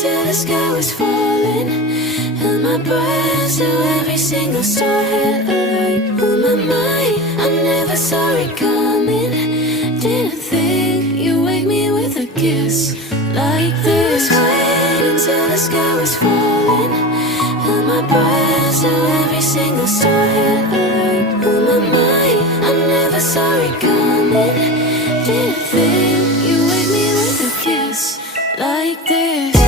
till the sky was falling. Held my breath till every single star had a light. On my mind, I never saw it coming. Didn't think you'd wake me with a kiss like this. Waiting till the sky was falling. Held my breath till every single star had a light. On my mind, I never saw it coming. Didn't think you'd wake me with a kiss like this.